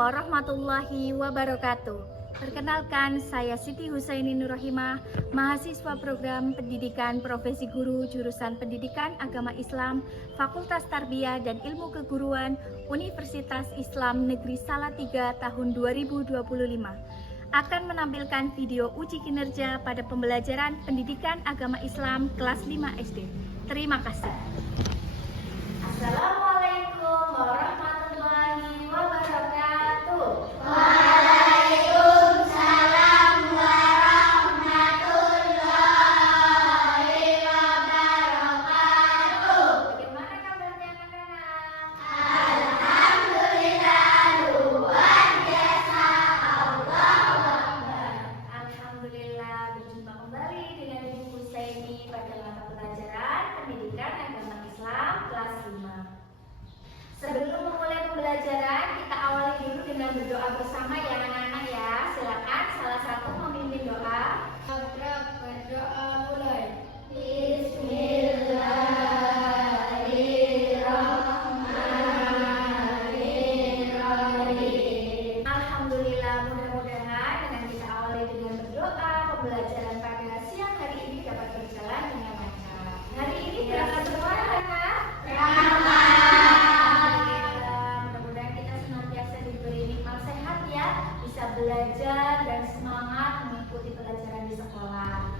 warahmatullahi wabarakatuh. Perkenalkan, saya Siti Husaini Nurrohimah, mahasiswa program Pendidikan Profesi Guru jurusan Pendidikan Agama Islam, Fakultas Tarbiyah dan Ilmu Keguruan, Universitas Islam Negeri Salatiga tahun 2025. Akan menampilkan video uji kinerja pada pembelajaran Pendidikan Agama Islam kelas 5 SD. Terima kasih. Assalamualaikum warahmatullahi wabarakatuh. Waalaikumsalam warahmatullahi wabarakatuh. Bagaimana kabarnya anak-anak? Alhamdulillah, luar biasa. Allahu Akbar. Alhamdulillah, berjumpa kembali dengan Ibu Husaini pada mata pelajaran Pendidikan Agama Islam kelas 5. Sebelum memulai pembelajaran, kita awali dulu dengan berdoa bersama ya anak-anak ya. Silakan salah satu memimpin doa. Berdoa mulai. Bismillahirrahmanirrahim. Alhamdulillah, mudah-mudahan dengan kita awali dengan berdoa, pembelajaran pada siang hari ini dapat berjalan dengan lancar. Hari ini berangkat semua anak-anak? Mudah-mudahan kita senantiasa diberi nikmat sehat ya, bisa belajar dan semangat mengikuti pelajaran di sekolah.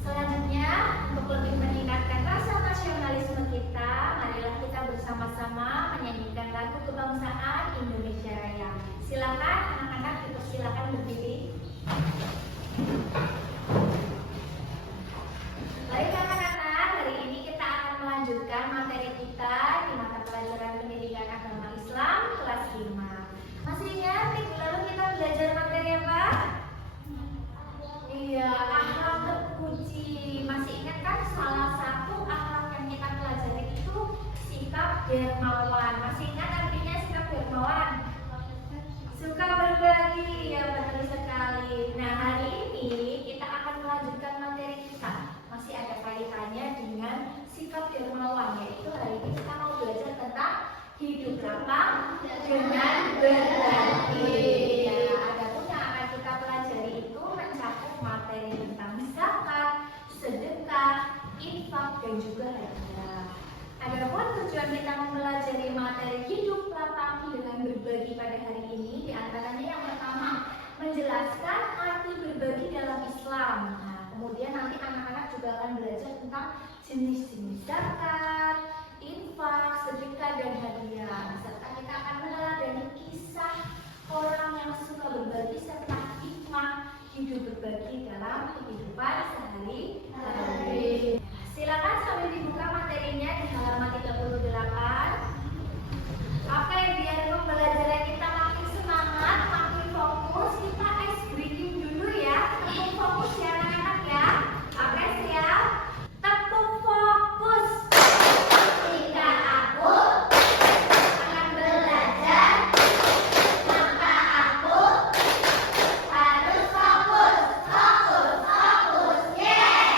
Selanjutnya, untuk lebih meningkatkan rasa nasionalisme kita, marilah kita bersama-sama menyanyikan lagu kebangsaan Indonesia Raya. Silakan anak-anak dipersilakan berdiri. Baik anak-anak, hari ini kita akan melanjutkan materi kita di mata pelajaran Pendidikan Agama Islam kelas 5. Masih ingat minggu lalu kita belajar materi apa? Iya, akhlak terpuji. Masih ingat kan salah satu akhlak yang kita pelajari itu sikap dermawan. Masih ingat artinya sikap dermawan? Suka berbagi, ya betul sekali. Nah, hari ini kita akan melanjutkan materi kita. Masih ada kaitannya dengan sikap dermawan, yaitu hari ini kita mau belajar tentang hidup lapang dengan berbagi. Ya, adapun yang akan kita pelajari itu mencakup materi tentang zakat, sedekah, infak, dan juga hadiah. Adapun tujuan kita mempelajari materi hidup lapang dengan berbagi pada hari ini, diantaranya yang pertama menjelaskan arti berbagi dalam Islam. Nah, kemudian nanti anak-anak juga akan belajar tentang jenis-jenis zakat, infak, sedekah, dan hadiah. Serta kita akan meneladani kisah orang yang suka berbagi serta hikmah hidup berbagi dalam kehidupan sehari-hari. Silakan sambil dibuka materinya di halaman 38. Oke, biar pembelajaran kita makin semangat, makin fokus, kita ice breaking dulu ya. Tepuk fokus ya anak-anak ya. Oke, siap? Tepuk fokus. Jika aku akan belajar, maka aku harus fokus, fokus, fokus. Yes.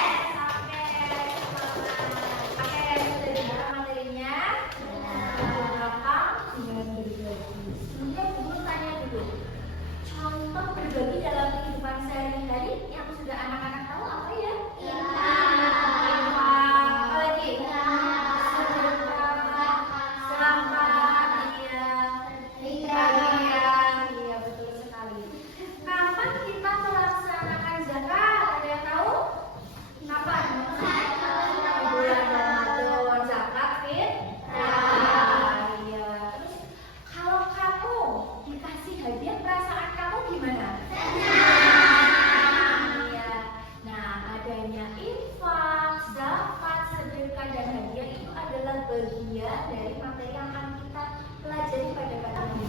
Oke, sudah dibuka materinya. Lapang dengan berbagi. Sebelumnya dulu tanya dulu. Contoh berbagi dalam kehidupan sehari-hari yang sudah anak-anak tahu apa ya? Bagian dari materi yang akan kita pelajari pada kali ini.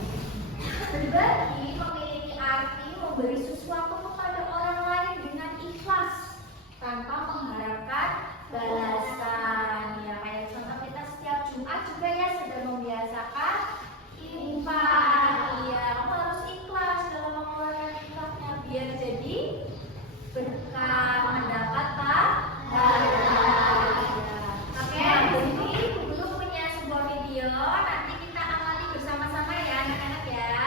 Berbagi memiliki arti memberi sesuatu kepada orang lain dengan ikhlas tanpa mengharapkan balasan. Ya, kayak contoh kita setiap Jumat juga ya sedang membiasakan infak. Ya, kamu harus ikhlas dalam mengeluarkan infaknya biar jadi berkah mendapat pahala. Oke, jadi dulu punya sebuah video, nanti kita amati bersama-sama ya anak-anak ya.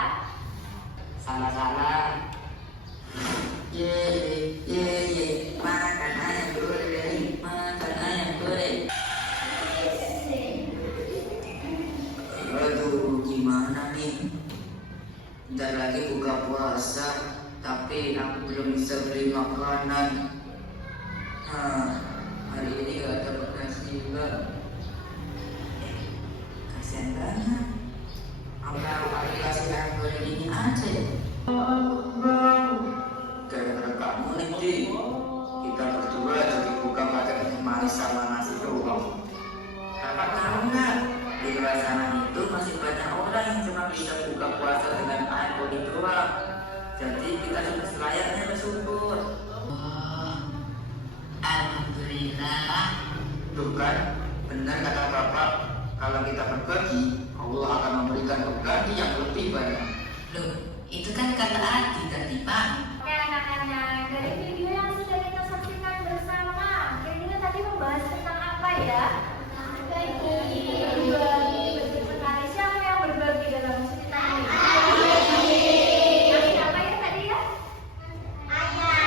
lagi buka puasa, tapi aku belum bisa beli makanan. Hari ini gak dapat penghasilan. Kasian banget. Apa aplikasi yang goreng ini aja ya? Gara-gara kamu nih, Di, kita berdua jadi buka paket manis sama nasi doang. Kakak tahu nggak? Di luar sana itu masih banyak orang yang cuma bisa buka puasa dengan iPhone doang. Jadi kita sudah selayaknya bersyukur. Alhamdulillah. Tuh kan, benar kata Bapak. Kalau kita berbagi, Allah akan memberikan pengganti yang lebih banyak. Loh, itu kan kata Adi tadi, Pak. Oke anak-anak, dari video yang sudah kita saksikan bersama, kira-kira tadi membahas tentang apa ya? Berbagi. Betul sekali. Siapa yang berbagi dalam cerita ini? Siapa ya tadi ya? Ayah.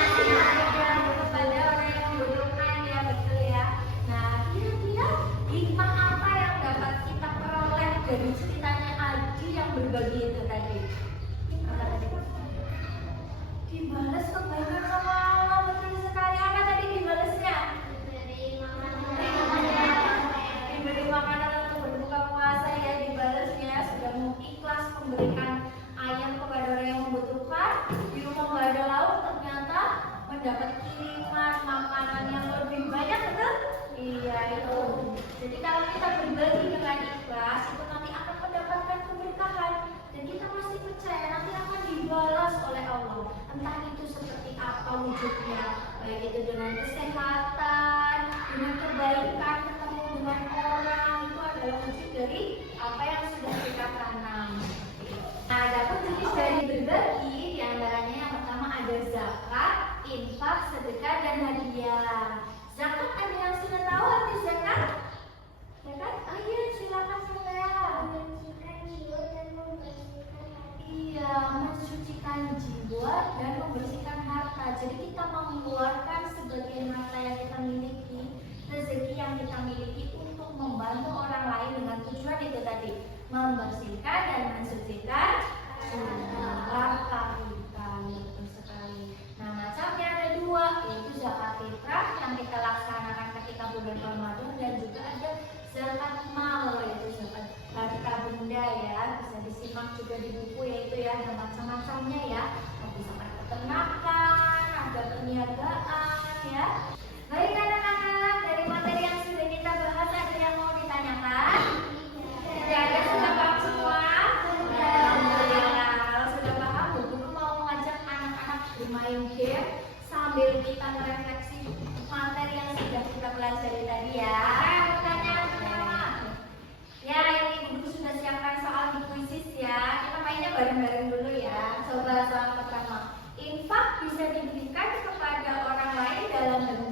Kepada orang yang membutuhkan ya, betul ya. Nah, kira-kira hikmah apa yang dapat kita peroleh dari ceritanya Adi yang berbagi itu tadi? Apa tadi? Dibalas kebaikan sama Allah, betul sekali. Apa tadi dibalasnya? Diberi makanan untuk berbuka puasa ya, dibalasnya sudah ikhlas memberikan ayam kepada orang yang membutuhkan. Di rumah nggak ada lauk, ternyata mendapat kiriman makanan yang lebih banyak, betul? Iya itu. Jadi kalau kita berbagi dengan ikhlas, itu nanti akan mendapatkan keberkahan dan kita masih percaya nanti akan dibalas oleh Allah. Entah itu seperti apa wujudnya, baik itu dengan kesehatan, dengan kebaikan, ketemu dengan orang, itu adalah wujud dari apa yang sudah kita tanam. Nah, dapat jenis dari berbagi, diantaranya yang pertama ada zakat, infak, sedekah, dan hadiah. Zakat ada yang sudah tahu arti zakat? Zakat? Ayo silakan saya. Iya, mensucikan jiwa dan membersihkan harta. Jadi kita mengeluarkan sebagian harta yang kita miliki, rezeki yang kita miliki untuk membantu orang lain dengan tujuan itu tadi, membersihkan dan mensucikan harta kita. Betul sekali. Nah, macamnya ada dua, yaitu zakat fitrah yang kita laksanakan ketika bulan Ramadan dan juga ada zakat mal, yaitu zakat harta benda ya, bisa disimak juga di buku yaitu ya, ada macam-macamnya ya, ada zakat peternakan, ada perniagaan ya. Baik anak-anak, dari materi yang sudah kita bahas ada yang mau ditanyakan? Tidak ada, sudah paham semua? Alhamdulillah. Kalau sudah paham, guru mau mengajak anak-anak bermain game sambil kita merefleksi materi yang sudah kita pelajari tadi ya. Pertanyaan pertama. Ya, ini guru sudah siapkan soal di kuisis ya. Kita mainnya bareng-bareng dulu ya. Coba soal pertama. Infak bisa diberikan kepada orang lain dalam bentuk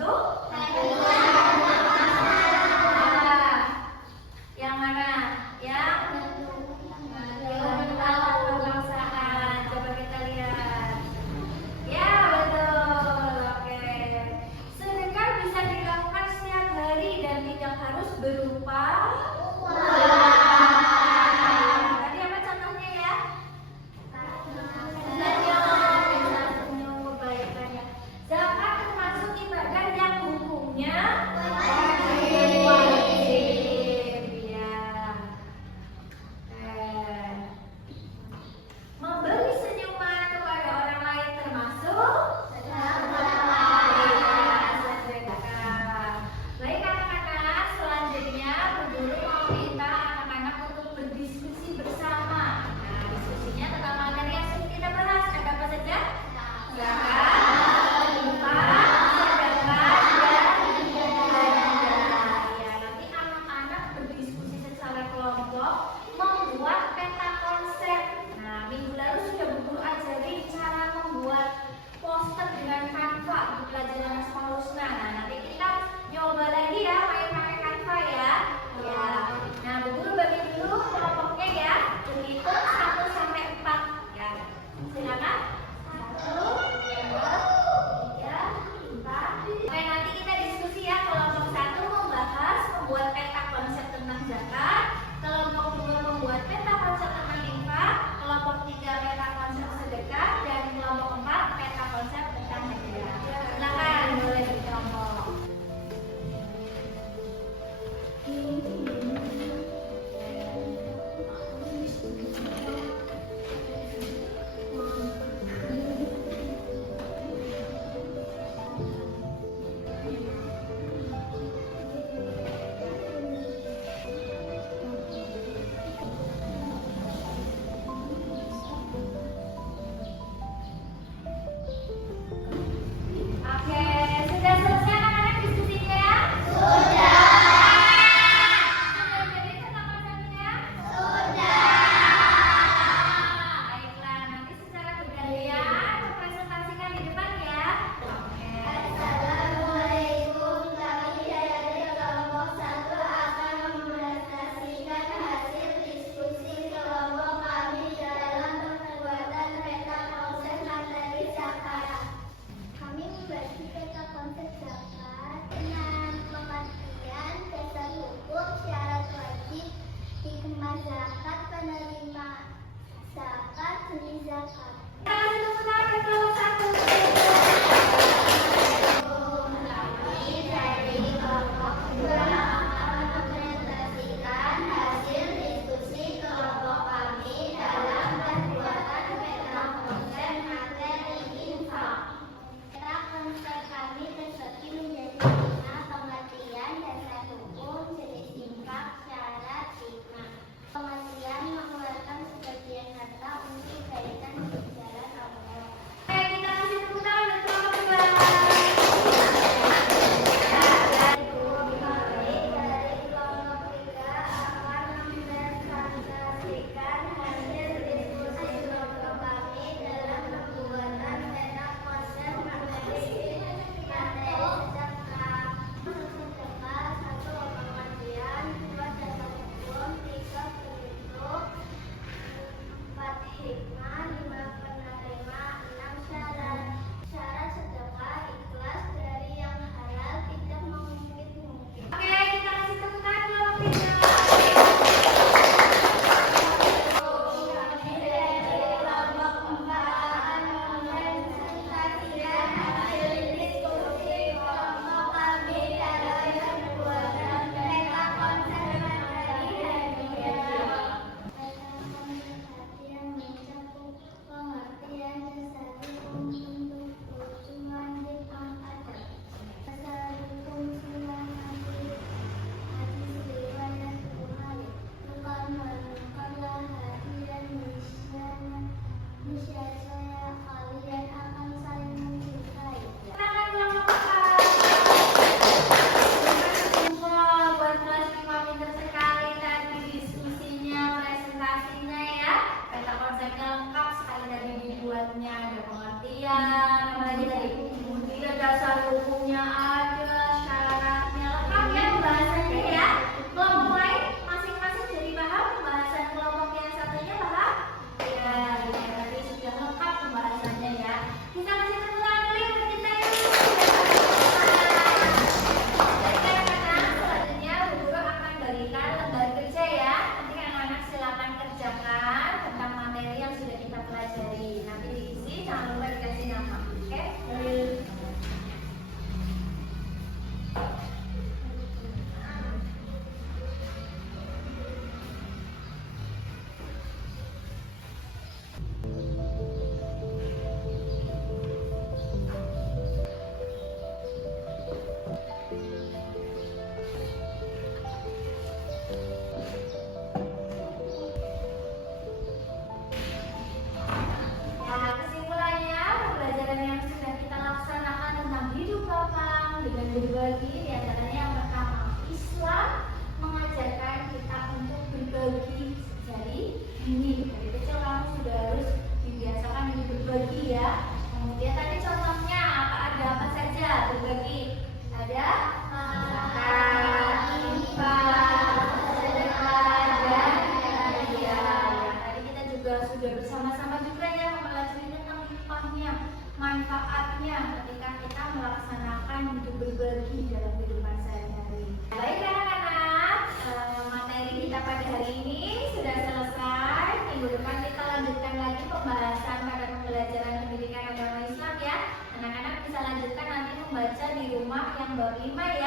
Pengertian mengeluarkan sebagian harta untuk kebaikan di jalan Allah. Oke, kita kasih tepuk tangan dan selamat tinggal. Dari kelompok 3 akan mempresentasikan hasil diskusi kelompok kami dalam pembuatan peta konsep materi sedekah. Sedekah 1 pengertian, 2 dasar hukum, 3 bentuk, 4 hikmah, 5 penerima, 6 syarat. Syarat sedekah ikhlas dari yang halal, tidak mengungkit-ungkit. Oke, kita kasih tepuk tangan selamat tinggal. Dari kelompok 4 akan mempresentasikan hasil diskusi kelompok kami dalam pembuatan peta konsep materi hadiah. Yang mencakup pengertian dasar hukum untuk tujuan diangkat. Dasar hukum sunnah hadis riwayat Bukhari. Bukan menemukanlah hadiah niscaya kalian akan saling mencintai. Tangan kelompok 4. Semua buat kelas 5 pintar sekali tadi diskusinya, presentasinya ya. Peta konsepnya lengkap sekali tadi dibuatnya. Ada pengertian, apalagi tadi kemudian dasar hukumnya ada, syaratnya lengkap ya pembahasannya ya. Kelompok lain masing-masing jadi paham pembahasan kelompok yang satunya paham? Ya, tadi sudah lengkap pembahasannya ya. Kita kasih tepuk tangan dulu ya buat kita ya. Selanjutnya Bu Guru akan berikan lembar kerja ya. Nanti anak-anak silakan kerjakan tentang materi yang sudah kita pelajari. Nanti diisi, jangan lupa dikasih nama, oke? Nah, kesimpulannya pembelajaran yang sudah kita laksanakan tentang hidup lapang dengan berbagi diantaranya yang pertama, Islam mengajarkan kita untuk berbagi. Jadi ini dari kecil kamu sudah harus dibiasakan untuk berbagi ya. Kemudian tadi contohnya ada apa saja berbagi? Ada zakat, infak, sedekah, dan hadiah. Tadi kita juga sudah bersama-sama juga ya mempelajari tentang hikmahnya, manfaatnya ketika kita melaksanakan hidup berbagi dalam kehidupan sehari-hari. Baik anak-anak, materi kita pada hari ini sudah selesai. Minggu depan kita lanjutkan lagi pembahasan pada pembelajaran pendidikan agama Islam ya. Anak-anak bisa lanjutkan nanti membaca di rumah yang bab 5 ya.